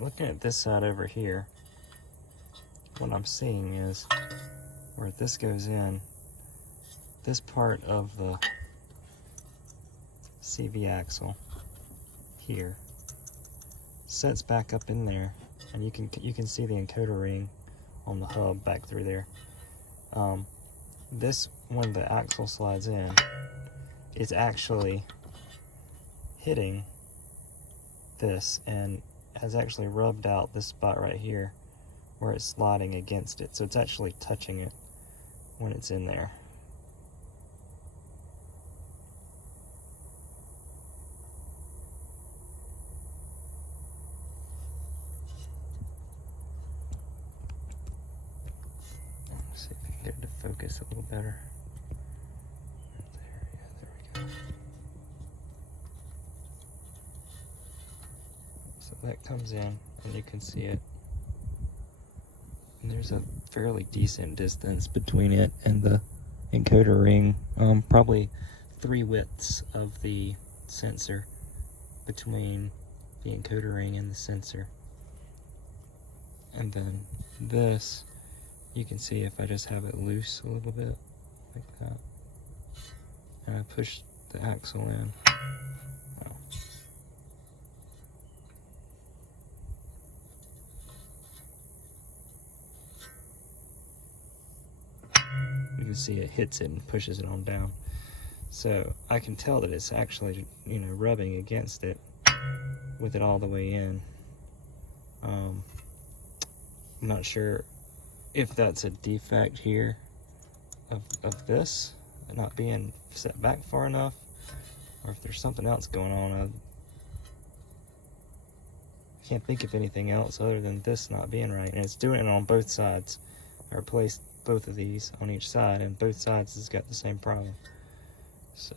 looking at this side over here, what I'm seeing is where this goes in, this part of the CV axle here sets back up in there, and you can see the encoder ring on the hub back through there. This, when the axle slides in, is actually hitting this and has actually rubbed out this spot right here where it's sliding against it, so it's actually touching it when it's in there. Let's see if we can get it to focus a little better. There, yeah, there we go. So that comes in, and you can see it. And there's a fairly decent distance between it and the encoder ring, probably 3 widths of the sensor between the encoder ring and the sensor. And then this, you can see if I just have it loose a little bit, like that, and I push the axle in. Wow. You can see it hits it and pushes it on down. So I can tell that it's actually, rubbing against it with it all the way in. I'm not sure if that's a defect here of this not being set back far enough, or if there's something else going on. I can't think of anything else other than this not being right, and it's doing it on both sides. I replaced both of these on each side, and both sides has got the same problem. So